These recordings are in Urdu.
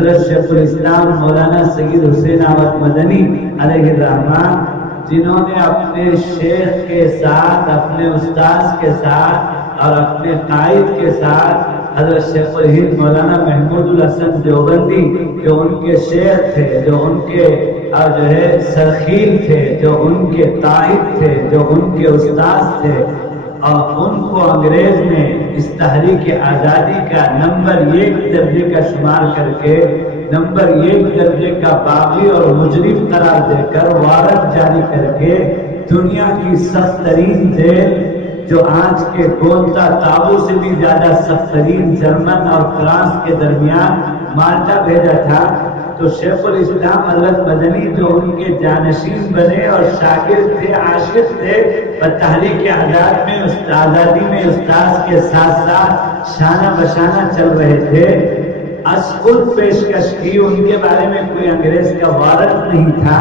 حضرت شیخ الاسلام مولانا سید حسین احمد مدنی علیہ الرحمن، جنہوں نے اپنے شیخ کے ساتھ، اپنے استاذ کے ساتھ اور اپنے قائد کے ساتھ حضرت شیخ الہند مولانا محمود الحسن دیوبندی جو ان کے شیخ تھے، جو ان کے جو ہے سرخیل تھے، جو ان کے قائد تھے، جو ان کے استاذ تھے، اور ان کو انگریز نے اس تحریک آزادی کا نمبر 1 درجے کا شمار کر کے نمبر 1 درجے کا باغی اور مجرم قرار دے کر وارنٹ جاری کر کے دنیا کی سخت ترین جیل، جو آج کے گونتا تابو سے بھی زیادہ سخت ترین جرمن اور فرانس کے درمیان مالٹا بھیجا تھا، تو شیخ الاسلام حضرت مدنی جو ان کے جانشین بنے اور شاگرد تھے، عاشق تھے، اور تحریک آزادی میں استاذ کے ساتھ ساتھ شانہ بشانہ چل رہے تھے، اسقط پیشکش کی۔ ان کے بارے میں کوئی انگریز کا وارنٹ نہیں تھا،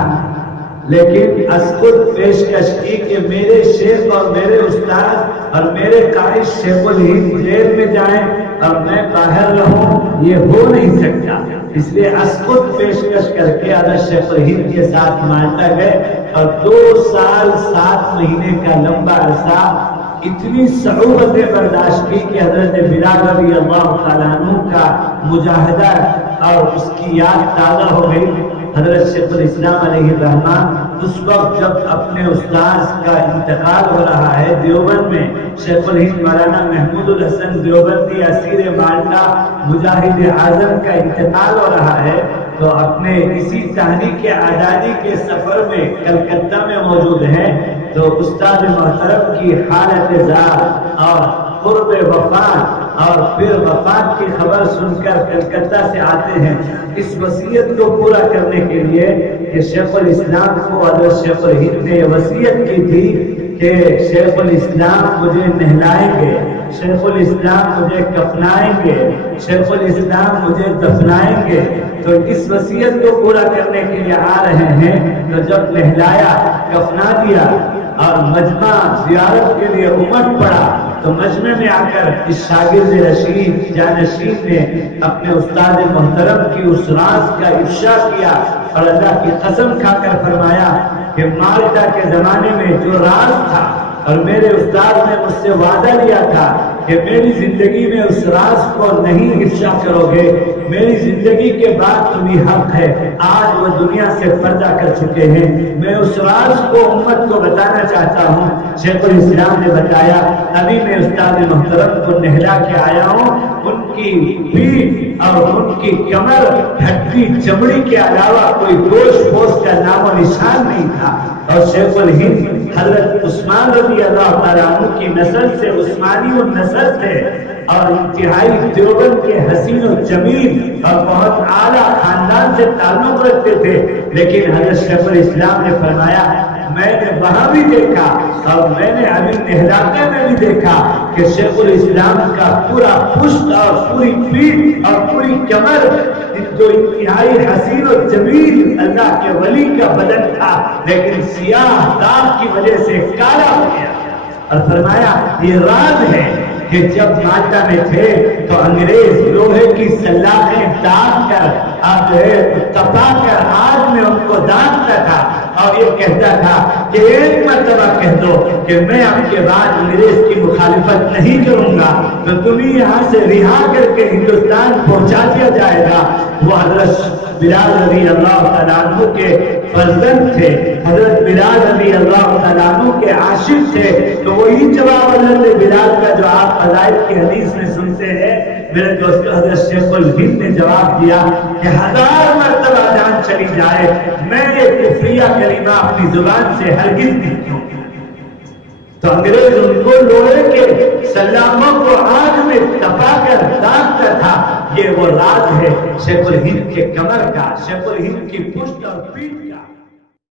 لیکن اسقط پیشکش کی کہ میرے شیخ اور میرے استاد اور میرے قائد شیخ الہند جیل میں جائیں اور میں باہر رہوں، یہ ہو نہیں سکتا۔ اس لیے اسقط پیشکش کر کے حضرت شیخ الہند کے ساتھ مالٹا گئے، اور 2 سال 7 مہینے کا لمبا عرصہ اتنی صعوبتیں برداشت کی کہ حضرت بلال رضی اللہ تعالیٰ عنہ کا مجاہدہ اور اس کی یاد تازہ ہو گئی۔ حضرت شیخ الاسلام علیہ الرحمن اس وقت جب اپنے استاذ کا انتقال ہو رہا ہے دیوبند میں، شیخ الہند مولانا محمود الحسن دیوبندی اسیر مالٹا مجاہد اعظم کا انتقال ہو رہا ہے، تو اپنے اسی تحریک آزادی کے سفر میں کلکتہ میں موجود ہیں، تو استاد محترم کی حالت زار اور قرب وفات اور پھر وفات کی خبر سن کر کلکتہ سے آتے ہیں اس وصیت کو پورا کرنے کے لیے کہ شیخ الاسلام کو حضرت شیخ الہند نے وصیت کی تھی کہ شیخ الاسلام مجھے نہلائیں گے، شیخ الاسلام مجھے کفنائیں گے، شیخ الاسلام مجھے دفنائیں گے۔ تو اس وصیت کو پورا کرنے کے لیے آ رہے ہیں، تو جب نہلایا، کفنا دیا اور مجمع زیارت کے لیے امٹ پڑا، تو مجمع میں آ کر اس شاگرد رشید جانشین نے اپنے استاد محترم کی اس راز کا افشا کیا اور اللہ کی قسم کھا کر فرمایا کہ مالٹا کے زمانے میں جو راز تھا اور میرے استاد نے مجھ سے وعدہ لیا تھا کہ میری زندگی میں اس راز کو نہیں افشا کرو گے، میری زندگی کے بعد تمہیں حق ہے، آج وہ دنیا سے پردہ کر چکے ہیں، میں اس راز کو امت کو بتانا چاہتا ہوں۔ شیخ الاسلام نے بتایا، ابھی میں استاد محترم کو نہلا کے آیا ہوں، ان کی پیٹھ اور ان کی کمر ہڈی چمڑی کے علاوہ کوئی گوشت پوست کا نام و نشان نہیں تھا، اور شیخ الہند حضرت عثمان رضی اللہ تعالیٰ عنہ کی نسل سے عثمانی النسل تھے، اور انتہائی دیوبند کے حسین و جمیل اور بہت اعلیٰ خاندان سے تعلق رکھتے تھے، لیکن حضرت شیخ الاسلام نے فرمایا میں نے وہاں بھی دیکھا اور میں نے ابھی نہلاتے میں بھی دیکھا کہ شیخ الاسلام کا پورا پشت اور پوری پیٹھ اور پوری کمر جو انتہائی حسین و جمیل اللہ کے ولی کا بدن تھا، لیکن سیاہ داغ کی وجہ سے کالا ہو گیا، اور فرمایا یہ راز ہے کہ جب مالٹا میں تھے تو انگریز لوہے کی سلاخیں داغ کر اب تپا کر آگ میں ان کو داغتا تھا اور یہ کہتا تھا کہ ایک مرتبہ کہہ دو کہ میں اب کے بعد انگریز کی مخالفت نہیں کروں گا تو تمہیں یہاں سے رہا کر کے ہندوستان پہنچا دیا جائے گا۔ وہ حضرت بلال رضی اللہ تعالیٰ عنہ کے فرزند تھے، حضرت بلال رضی اللہ تعالیٰ عنہ کے عاشق تھے، تو وہی جواب حضرت بلال کا جو آپ فضائل کی حدیث میں سنتے ہیں، میرے دوست حضرت شیخ الہند نے جواب دیا کہ 1000 مرتبہ جان چلی جائے میں نے کفریہ کلمہ اپنی زبان سے ہرگز نہیں کیوں۔ تو انگریز ان کو لوہے کے سلاموں کو آگ میں تپا کر داغتا تھا، یہ وہ راز ہے شیخ الہند کے کمر کا، شیخ الہند کی پشت اور پیٹھ